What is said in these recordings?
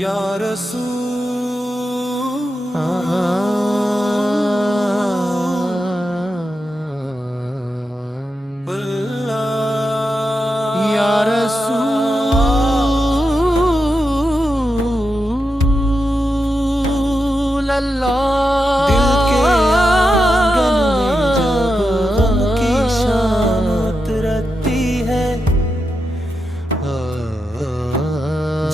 या रसूल अल्लाह, या रसूल अल्लाह। दिल के आंगन में जब गम की शामत रहती है,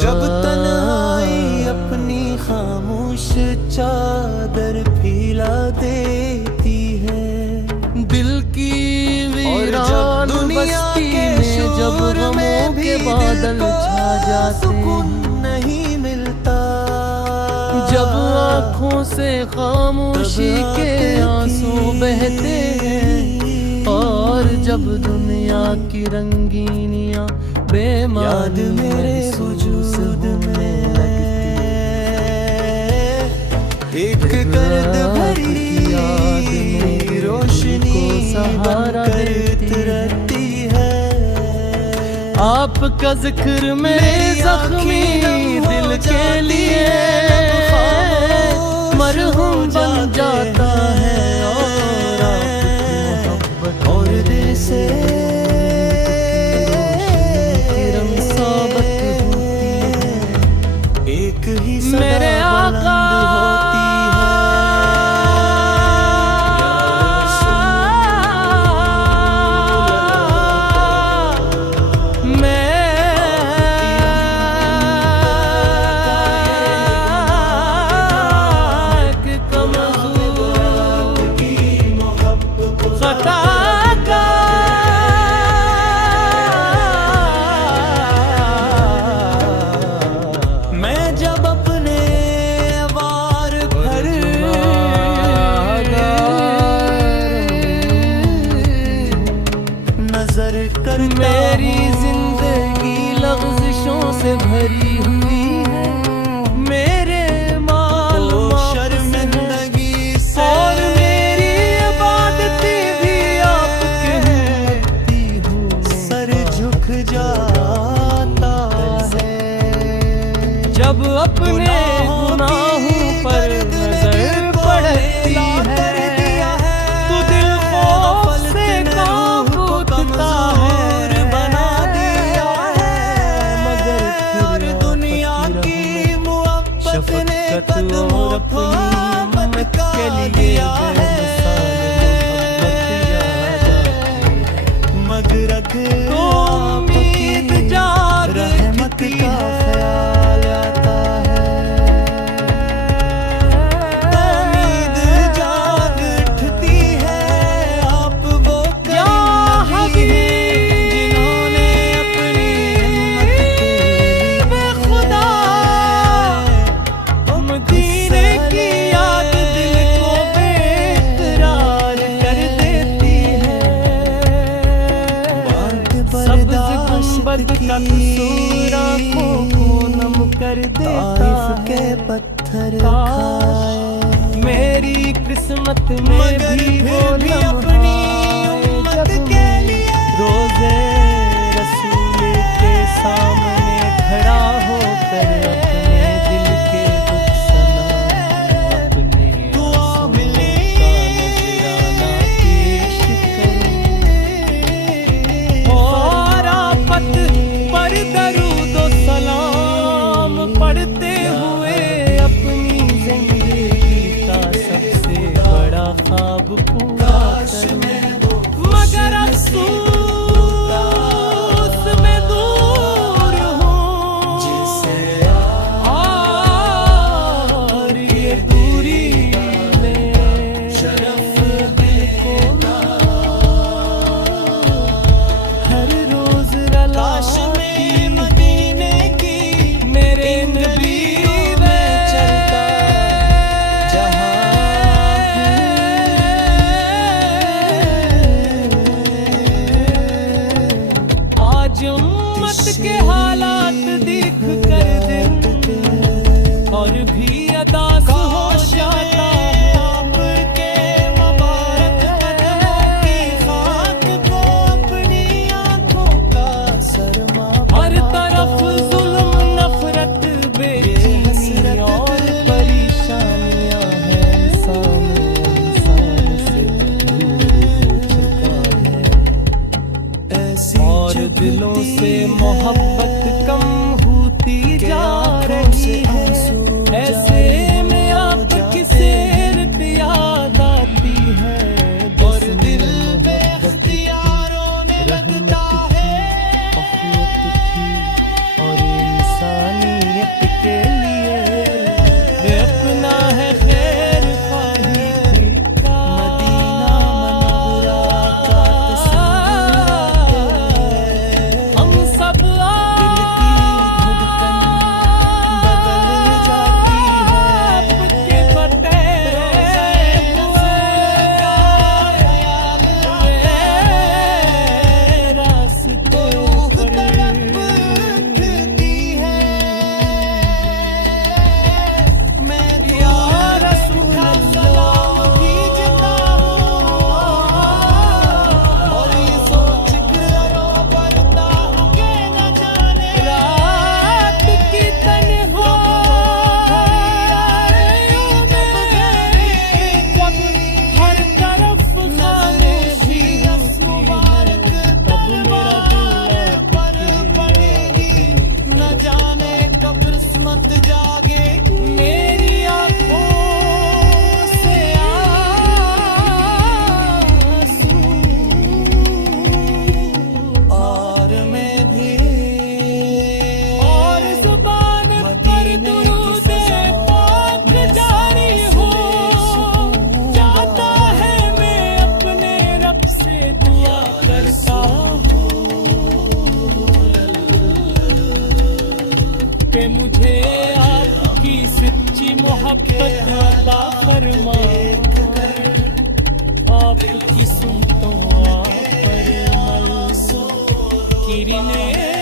जब तन्हाई अपनी खामोश चादर फैला देती है, दिल की वीरान बस्ती में जब गमों के बादल छा जाते हैं, नहीं मिलता, जब आँखों से खामोशी के आंसू बहते हैं, और जब दुनिया की रंगीनियां बेमानी मेरे वजूद में लगती, एक गर्द भरी रोशनी को सहारा देती रहती है। आपका जिक्र मेरे जख्मी दिल के लिए मरहूम बन जाता है, और आपकी मोहब्बत और दिल से एक ही सदा मेरे आका होती मेरी जिंदगी लग़्ज़िशों से भरी हुई है, मेरे माल शर्मिंदगी से, और मेरी इबादतें भी आपके हैं, सर झुक जाता है जब अपने गुनाहों पर नजर पड़ती है, तो दिल खौफ से कांप उठता है। कदमों पर के लिए मगर तो उम्मीद जाग उठती है, ख्याल आता है, उम्मीद जाग उठती है। आप वो क्या जिन्होंने अपनी खुदा मदीने की याद दिल को बेकरार कर देती है, सब्ज़ गुंबद का कसूर आँखों को नम कर देता के है। पत्थर काश मेरी किस्मत में भी वो अपनी जब के लिए रोज़े रसूल के सामने खड़ा होकर अपने दिल के दुख सना, अपने आंसुओं का नजराना पेश करूं, और आफत पर दरूद व सलाम पढ़ते हुए अपनी जिंदगी का सबसे बड़ा ख्वाब पूरा आपकी सुन तो आप पर किरने